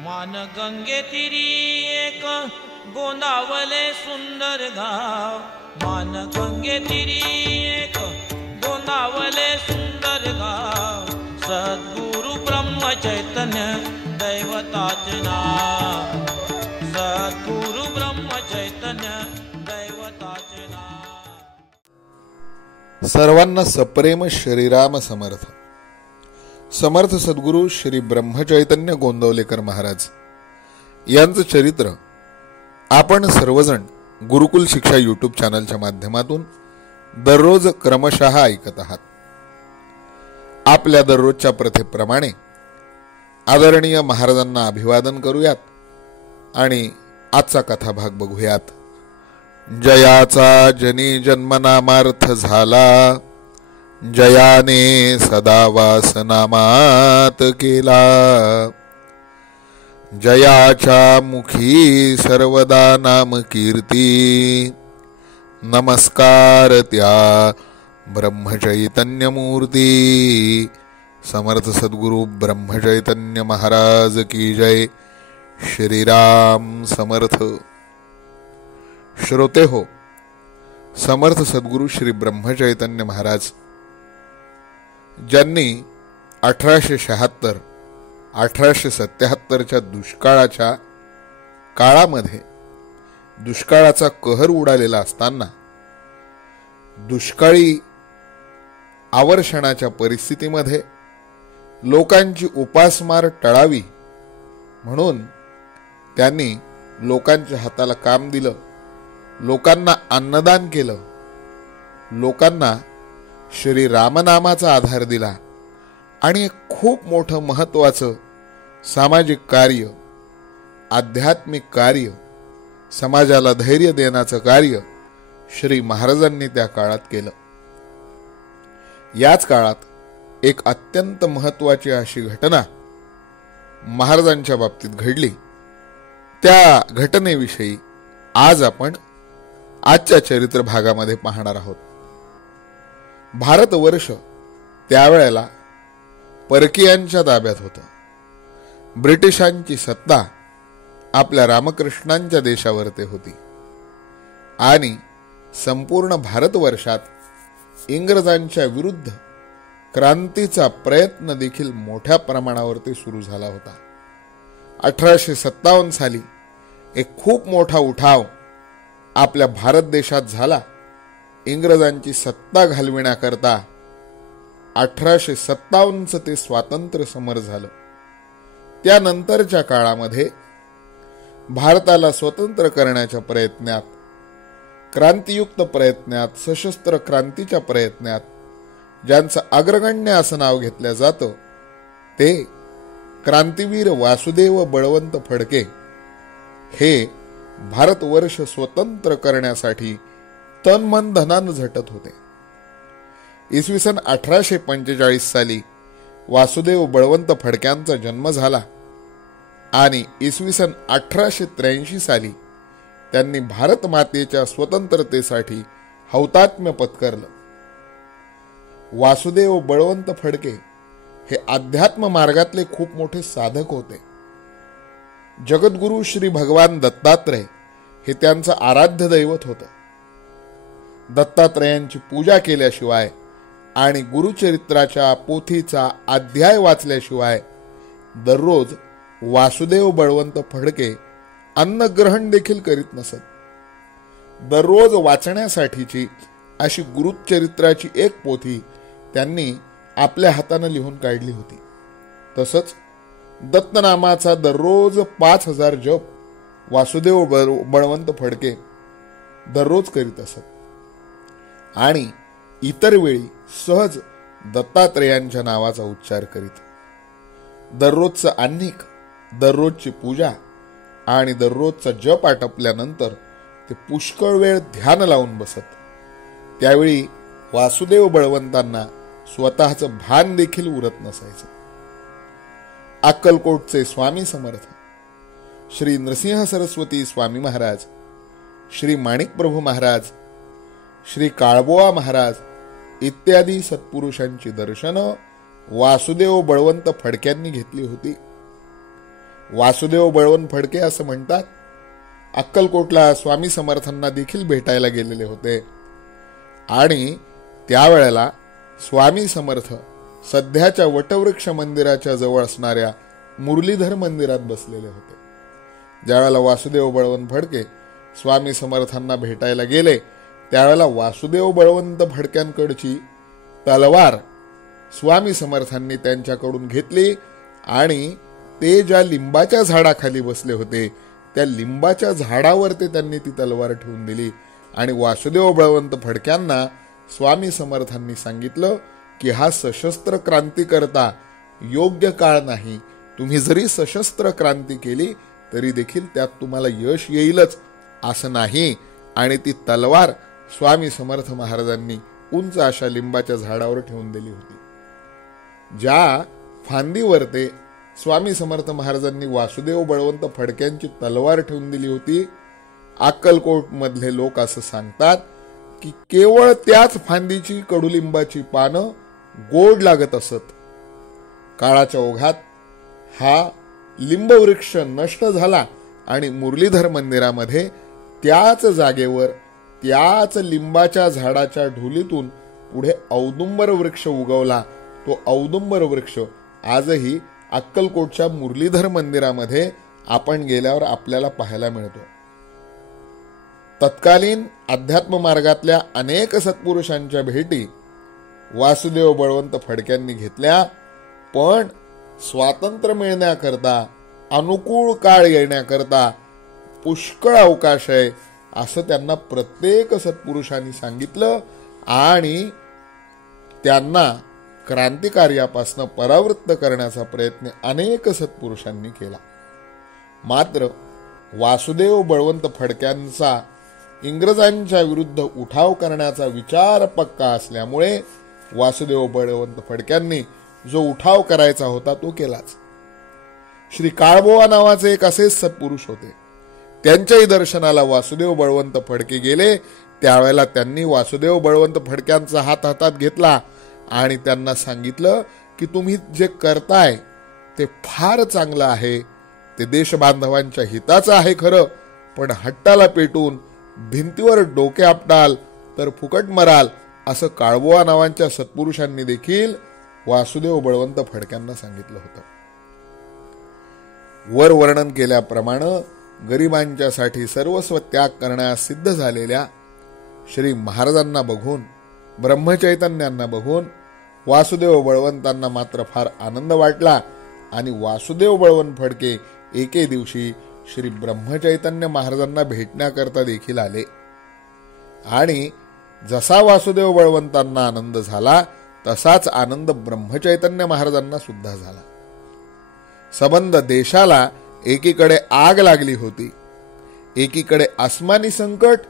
मान गंगे तिरी एक गोंदावले सुंदर गाव, मान गंगे तिरी एक गोंदावले सुंदर गाव, सद्गुरु ब्रह्म चैतन्य दैवताचे नाव, सद्गुरु ब्रह्म चैतन्य दैवताचे नाव। सर्वांना सप्रेम श्रीराम समर्थ। समर्थ सद्गुरू श्री ब्रह्मचैतन्य गोंदवलेकर महाराज यांचं चरित्र आपण सर्वजण गुरुकुल शिक्षा यूट्यूब चॅनलच्या माध्यमातून दररोज क्रमशः ऐकत आहात। आपल्या दररोजच्या प्रथेप्रमाणे आदरणीय महाराजांना अभिवादन करूयात आणि आजचा कथाभाग बघूयात। जयाचा जनी जन्मनामार्थ झाला, जयाने सदा वासनामात केला, जयाच्या मुखी सर्वदा नाम कीर्ती, नमस्कार त्या ब्रह्मचैतन्य मूर्ती। समर्थ सद्गुरु ब्रह्मचैतन्य महाराज की जय। श्रीराम समर्थ। श्रोते हो, समर्थ सद्गुरु श्री ब्रह्मचैतन्य महाराज ज्यांनी 1876-1877च्या दुष्काळाच्या काळामध्ये दुष्काळाचा कहर उडालेला असताना दुष्काळी आवर्षणाच्या परिस्थितीमध्ये लोकांची उपासमार टळावी म्हणून त्यांनी लोकांच्या हाताला काम दिलं, लोकांना अन्नदान केलं, लोकांना श्री रामनामाचा आधार दिला आणि एक खूप मोठं महत्त्वाचं सामाजिक कार्य, आध्यात्मिक कार्य, समाजाला धैर्य देण्याचं कार्य श्री महाराजांनी त्या काळात केलं। याच काळात एक अत्यंत महत्त्वाची अशी घटना महाराजांच्या बाबतीत घडली। त्या घटनेविषयी आज आपण आजच्या चरित्र भागामध्ये पाहणार आहोत। भारतवर्ष त्यावेळेला परकीयांच्या ताब्यात होतं। ब्रिटिशांची सत्ता आपल्या रामकृष्णांच्या देशावरती होती आणि संपूर्ण भारतवर्षात इंग्रजांच्या विरुद्ध क्रांतीचा प्रयत्न देखील मोठ्या प्रमाणावरती सुरू झाला होता। 1857 साली एक खूप मोठा उठाव आपल्या भारत देशात झाला। इंग्रजांची सत्ता घालविण्याकरता 1857चं ते स्वातंत्र्य समर झालं। त्यानंतरच्या काळामध्ये भारताला स्वतंत्र करण्याच्या प्रयत्नात, क्रांतियुक्त प्रयत्नात, सशस्त्र क्रांतीच्या प्रयत्नात ज्यांचं अग्रगण्य असं नाव घेतलं जातं ते क्रांतिवीर वासुदेव बळवंत फडके हे भारतवर्ष स्वतंत्र करण्यासाठी तन मन धनानं झटत होते। इसवी सन 1845 साली वासुदेव बळवंत फडक्यांचा जन्म झाला आणि इसवी सन 1883 साली त्यांनी भारत मातेच्या स्वतंत्रतेसाठी हौतात्म्य पत्करलं। वासुदेव बळवंत फडके हे अध्यात्म मार्गातले खूप मोठे साधक होते। जगद्गुरु श्री भगवान दत्तात्रय हे त्यांचं आराध्य दैवत होतं। दत्तात्रयांची पूजा केल्याशिवाय आणि गुरुचरित्राच्या पोथीचा अध्याय वाचल्याशिवाय दररोज वासुदेव बळवंत फडके अन्नग्रहण देखील करीत नसत। दररोज वाचण्यासाठीची अशी गुरुचरित्राची एक पोथी त्यांनी आपल्या हातानं लिहून काढली होती। तसंच दत्तनामाचा दररोज 5000 जप वासुदेव बळवंत फडके दररोज करीत असत आणि इतर वेळी सहज दत्तात्रयांच्या नावाचा उच्चार करीत। दररोजचं अन्निक, दररोजची पूजा आणि दररोजचा जप आटपल्यानंतर ते पुष्कळ वेळ ध्यान लावून बसत। त्यावेळी वासुदेव बळवंतांना स्वतःचं भान देखील उरत नसायचं। अक्कलकोटचे स्वामी समर्थ श्री नृसिंह सरस्वती स्वामी महाराज, श्री माणिक प्रभू महाराज, श्री काळबोआ महाराज इत्यादी सत्पुरुषांची दर्शनं वासुदेव बळवंत फडक्यांनी घेतली होती। वासुदेव बळवंत फडके असं म्हणतात, अक्कलकोटला स्वामी समर्थांना देखील भेटायला गेलेले होते आणि त्यावेळेला स्वामी समर्थ सध्याच्या वटवृक्ष मंदिराच्या जवळ असणाऱ्या मुरलीधर मंदिरात बसलेले होते. ज्यावेळेला वासुदेव बळवंत फडके स्वामी समर्थांना भेटायला गेले त्यावेळेला वासुदेव बळवंत फडक्यांकडची तलवार स्वामी समर्थांनी त्यांच्याकडून घेतली आणि ते ज्या लिंबाच्या झाडाखाली बसले होते त्या लिंबाच्या झाडावर त्यांनी ती तलवार ठेवून दिली आणि वासुदेव बळवंत फडक्यांना स्वामी समर्थांनी सांगितलं की हा सशस्त्र क्रांती करता योग्य काळ नाही. तुम्ही जरी सशस्त्र क्रांती केली तरी देखील त्यात तुम्हाला यश येईलच असं नाही. आणि ती तलवार स्वामी समर्थ महाराजांनी उंच अशा लिंबाच्या झाडावर ठेवून दिली होती. ज्या फांदीवर ते स्वामी समर्थ महाराजांनी वासुदेव बळवंत फडक्यांची तलवार ठेवून दिली होती, अक्कलकोट मधले लोक असं सांगतात की केवळ त्याच फांदीची कडुलिंबाची पानं गोड लागत असत. काळाच्या ओघात हा लिंबवृक्ष नष्ट झाला आणि मुरलीधर मंदिरामध्ये त्याच जागेवर त्याच लिंबाच्या झाडाच्या ढोलीतून पुढे औदुंबर वृक्ष उगवला. तो औदुंबर वृक्ष आजही अक्कलकोटच्या मुरलीधर मंदिरामध्ये आपण गेल्यावर आपल्याला पाहायला मिळतो. तत्कालीन अध्यात्म मार्गातल्या अनेक सत्पुरुषांच्या भेटी वासुदेव बळवंत फडक्यांनी घेतल्या, पण स्वातंत्र्य मिळण्याकरता, अनुकूल काळ येण्याकरता पुष्कळ अवकाश आहे असं त्यांना प्रत्येक सत्पुरुषांनी सांगितलं आणि त्यांना क्रांतिकार्यापासून परावृत्त करण्याचा प्रयत्न अनेक सत्पुरुषांनी केला. मात्र वासुदेव बळवंत फडक्यांचा इंग्रजांच्या विरुद्ध उठाव करण्याचा विचार पक्का असल्यामुळे वासुदेव बळवंत फडक्यांनी जो उठाव करायचा होता तो केलाच. श्री काळबोवा नावाचे एक असेच सत्पुरुष होते. त्यांच्याही दर्शनाला वासुदेव बळवंत फडके गेले. त्यावेळेला त्यांनी वासुदेव बळवंत फडक्यांचा हात हातात घेतला आणि त्यांना सांगितलं की तुम्ही जे करताय ते फार चांगलं आहे, ते देशबांधवांच्या हिताचं आहे खरं, पण हट्टाला पेटून भिंतीवर डोके आपटाल तर फुकट मराल असं काळबोवा नावांच्या सत्पुरुषांनी देखील वासुदेव बळवंत फडक्यांना सांगितलं होतं. वर वर्णन केल्याप्रमाणे गरिबांच्यासाठी सर्वस्व त्याग करण्यास सिद्ध झालेल्या श्री महाराजांना बघून, ब्रह्मचैतन्यांना बघून वासुदेव बळवंतांना मात्र फार आनंद वाटला आणि वासुदेव बळवंत फडके एके दिवशी श्री ब्रह्मचैतन्य महाराजांना भेटण्याकरता देखील आले. आणि जसा वासुदेव बळवंतांना आनंद झाला तसाच आनंद ब्रह्मचैतन्य महाराजांना सुद्धा झाला. संबंध देशाला एकीकडे आग लागली होती, एकीकडे आसमानी संकट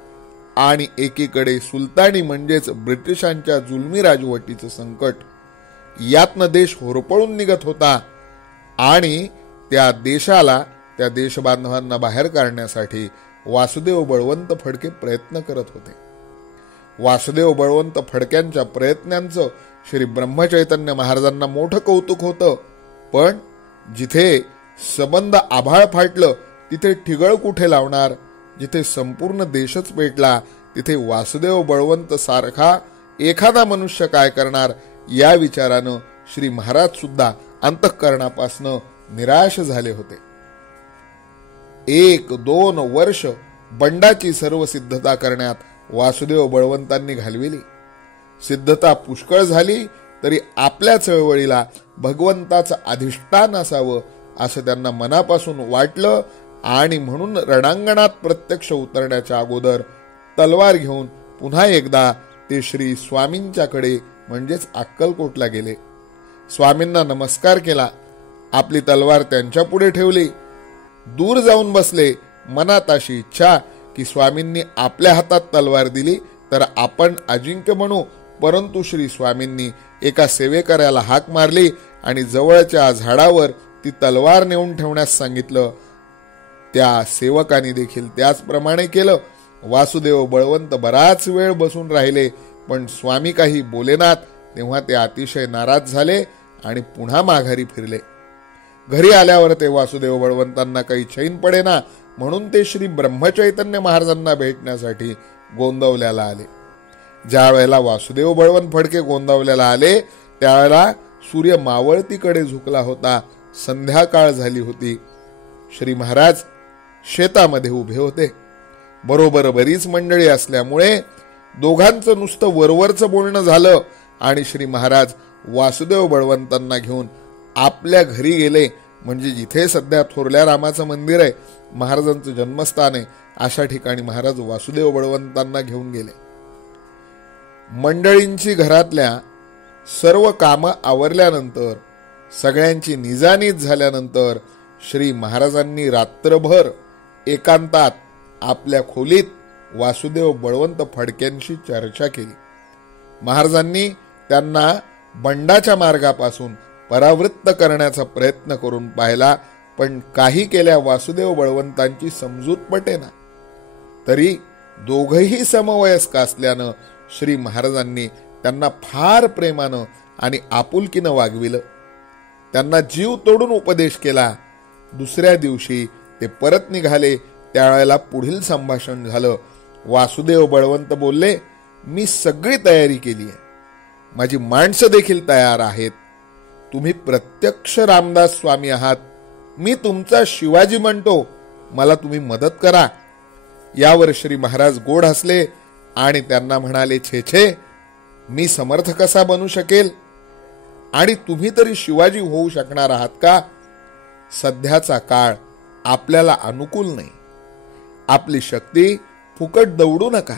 आणि एकीकडे सुलतानी म्हणजेच ब्रिटिशांच्या जुलमी राजवटीचं संकट. यातनं देश होरपळून निघत होता आणि त्या देशाला, त्या देशबांधवांना बाहेर काढण्यासाठी वासुदेव बळवंत फडके प्रयत्न करत होते. वासुदेव बळवंत फडक्यांच्या प्रयत्नांचं श्री ब्रह्मचैतन्य महाराजांना मोठं कौतुक होतं. पण जिथे संबंध आभाळ फाटलं तिथे ठिगळ कुठे लावणार? जिथे संपूर्ण देशच पेटला तिथे वासुदेव बळवंत सारखा एखादा मनुष्य काय करणार या विचारानं श्री महाराज सुद्धा अंतःकरणापासनं निराश झाले होते. 1-2 वर्ष बंडाची सर्व सिद्धता करण्यात वासुदेव बळवंतांनी घालविली. सिद्धता पुष्कळ झाली तरी आपल्या चळवळीला भगवंताचं अधिष्ठान असावं असं त्यांना मनापासून वाटलं आणि म्हणून रणांगणात प्रत्यक्ष उतरण्याच्या अगोदर तलवार घेऊन पुन्हा एकदा ते श्री स्वामींच्याकडे म्हणजेच अक्कलकोटला गेले. स्वामींना नमस्कार केला, आपली तलवार त्यांच्या पुढे ठेवली, दूर जाऊन बसले. मनात अशी इच्छा की स्वामींनी आपल्या हातात तलवार दिली तर आपण अजिंक्य म्हणू. परंतु श्री स्वामींनी एका सेवेकऱ्याला हाक मारली आणि जवळच्या झाडावर ती तलवार नेऊन ठेवण्यास सांगितलं. त्या सेवकाने देखील त्याचप्रमाणे केलं. वासुदेव बळवंत बराच वेळ बसून राहिले पण स्वामी काही बोलेनात. तेव्हा ते अतिशय नाराज झाले आणि पुन्हा माघारी फिरले. घरी आल्यावर ते वासुदेव बळवंतांना काही चैन पडेना, म्हणून ते श्री ब्रह्मचैतन्य महाराजांना भेटण्यासाठी गोंदवल्याला आले. ज्या वेळेला वासुदेव बळवंत फडके गोंदवल्याला आले त्यावेळेला सूर्य मावळतीकडे झुकला होता, संध्याकाळ झाली होती. श्री महाराज शेतामध्ये उभे होते. बरोबर बरीच मंडळी असल्यामुळे दोघांचं नुसतं वरवरचं बोलणं झालं आणि श्री महाराज वासुदेव बळवंतांना घेऊन आपल्या घरी गेले. म्हणजे जिथे सध्या थोरल्या रामाचं मंदिर आहे, महाराजांचं जन्मस्थान आहे, अशा ठिकाणी महाराज वासुदेव बळवंतांना घेऊन गेले. मंडळींची घरातल्या सर्व कामं आवरल्यानंतर, सगळ्यांची निजानीज झाल्यानंतर श्री महाराजांनी रात्रभर एकांतात आपल्या खोलीत वासुदेव बळवंत फडक्यांशी चर्चा केली. महाराजांनी त्यांना बंडाच्या मार्गापासून परावृत्त करण्याचा प्रयत्न करून पाहिला, पण काही केल्या वासुदेव बळवंतांची समजूत पटेना. तरी दोघंही समवयस्क असल्यानं श्री महाराजांनी त्यांना फार प्रेमानं आणि आपुलकीनं वागविलं. त्यांना जीव तोडून उपदेश केला. दुसऱ्या दिवशी ते परत निघाले. त्यावेळेला पुढील संभाषण झालं. वासुदेव बळवंत बोलले, मी सगळी तयारी केली आहे, माझी माणसं देखील तयार आहेत. तुम्ही प्रत्यक्ष रामदास स्वामी आहात, मी तुमचा शिवाजी म्हणतो, मला तुम्ही मदत करा. यावर श्री महाराज गोड हसले आणि त्यांना म्हणाले, छे छे, मी समर्थ कसा बनू शकेल आणि तुम्ही तरी शिवाजी होऊ शकणार आहात का? सध्याचा काळ आपल्याला अनुकूल नाही. आपली शक्ती फुकट दौडू नका.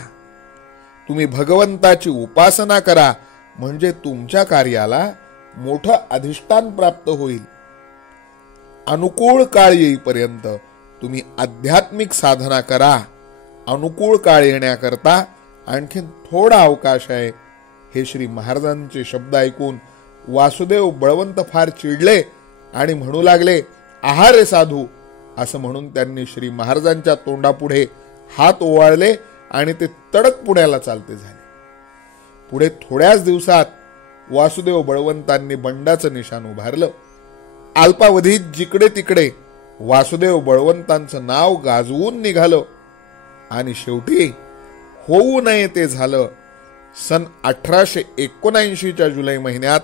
तुम्ही भगवंताची उपासना करा, म्हणजे तुमच्या कार्याला मोठं अधिष्ठान प्राप्त होईल. अनुकूळ काळ येईपर्यंत तुम्ही आध्यात्मिक साधना करा. अनुकूळ काळ येण्याकरता आणखीन थोडा अवकाश आहे. हे श्री महाराजांचे शब्द ऐकून वासुदेव बळवंत फार चिडले आणि म्हणू लागले, आहारे साधू, असं म्हणून त्यांनी श्री महाराजांच्या तोंडापुढे हात ओवाळले आणि ते तडक पुण्याला चालते झाले. पुढे थोड्याच दिवसात वासुदेव बळवंतांनी बंडाचं निशाण उभारलं. अल्पावधीत जिकडे तिकडे वासुदेव बळवंतांचं नाव गाजवून निघालं आणि शेवटी होऊ नये ते झालं. सन 1879च्या जुलै महिन्यात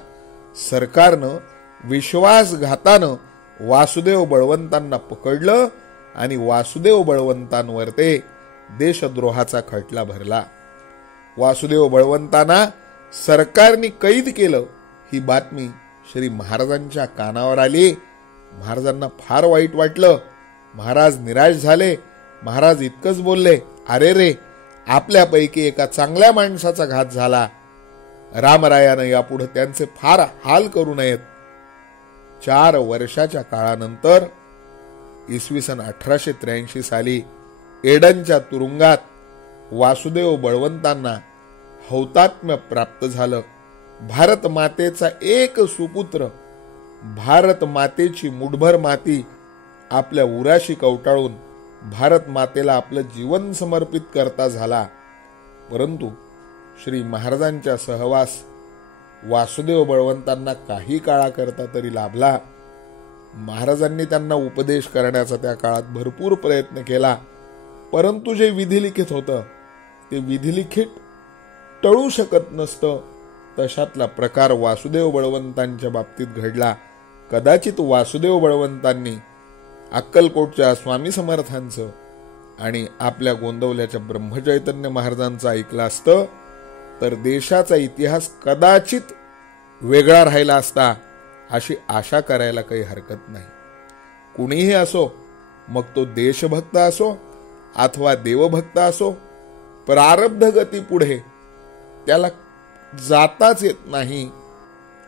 सरकारनं विश्वासघातानं वासुदेव बळवंतांना पकडलं आणि वासुदेव बळवंतांवर ते देशद्रोहाचा खटला भरला. वासुदेव बळवंतांना सरकारने कैद केलं. ही बातमी श्री महाराजांच्या कानावर आली. महाराजांना फार वाईट वाटलं. महाराज निराश झाले. महाराज इतकंच बोलले, अरे रे, आपल्यापैकी एका चांगल्या माणसाचा घात झाला. रामरायानं यापुढे त्यांचे फार हाल करू नयेत. 4 वर्षाच्या काळानंतर इसवी सन 1883 साली एडनच्या तुरुंगात वासुदेव बळवंतांना हौतात्म्य प्राप्त झालं. भारत मातेचा एक सुपुत्र भारत मातेची मुठभर माती आपल्या उराशी कवटाळून भारत मातेला आपलं जीवन समर्पित करता झाला. परंतु श्री महाराजांच्या सहवास वासुदेव बळवंतांना काही काळाकरता तरी लाभला. महाराजांनी त्यांना उपदेश करण्याचा त्या काळात भरपूर प्रयत्न केला, परंतु जे विधिलिखित होतं ते विधिलिखित टळू शकत नसतं. तशातला प्रकार वासुदेव बळवंतांच्या बाबतीत घडला. कदाचित वासुदेव बळवंतांनी अक्कलकोटच्या स्वामी समर्थांचं आणि आपल्या गोंदवल्याच्या ब्रह्मचैतन्य महाराजांचं ऐकलं असतं तर देशाचा इतिहास कदाचित वेगळा राहिला असता, अशी आशा करायला काही हरकत नाही. कुणीही असो, मग तो देशभक्त असो अथवा देवभक्त असो, प्रारब्ध गती पुढे त्याला जाताच येत नाही,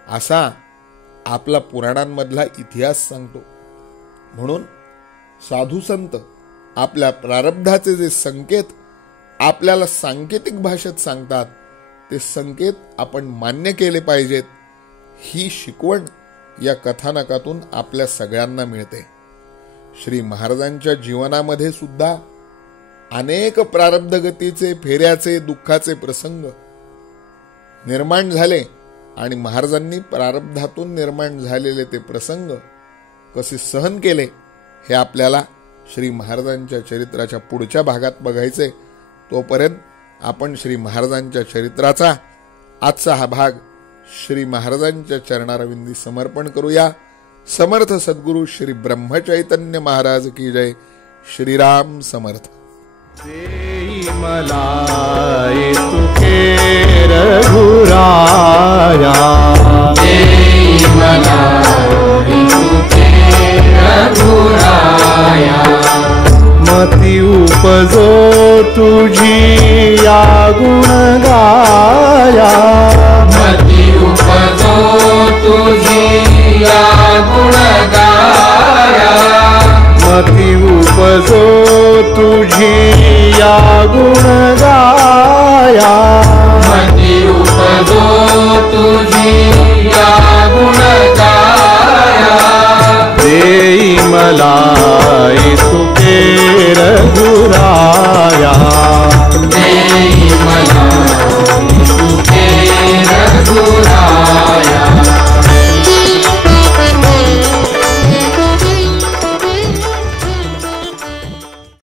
असा आपला पुराणांमधला इतिहास सांगतो. म्हणून साधू संत आपल्या प्रारब्धाचे जे संकेत आपल्याला सांकेतिक भाषेत सांगतात ते संकेत आपण मान्य केले पाहिजेत. ही शिकवण या कथानकातून आपल्या सगळ्यांना मिळते. श्री महाराजांच्या जीवनामध्ये सुद्धा अनेक प्रारब्ध गतीचे, फेऱ्याचे, दुःखाचे प्रसंग निर्माण झाले आणि महाराजांनी प्रारब्धातून निर्माण झालेले ते प्रसंग कसे सहन केले हे आपल्याला श्री महाराजांच्या चरित्राच्या पुढच्या भागात बघायचे. तोपर्यंत आपण श्री महाराजांच्या चरित्राचा आजचा हा भाग श्री महाराजांच्या चरणारविंदी समर्पण करूया. समर्थ सद्गुरु श्री ब्रह्मचैतन्य महाराज की जय. श्रीराम समर्थ. देई मला तुके रघुराया, देई मला तुके रघुराया, मती उपजो तुझी या गुण गाया, मती उपजो तुझी या गुण गाया, मती उपजो तुझी या गुण गाया, मती उपजो तुझी या गुण गाया, देई मला तुके रघुराया.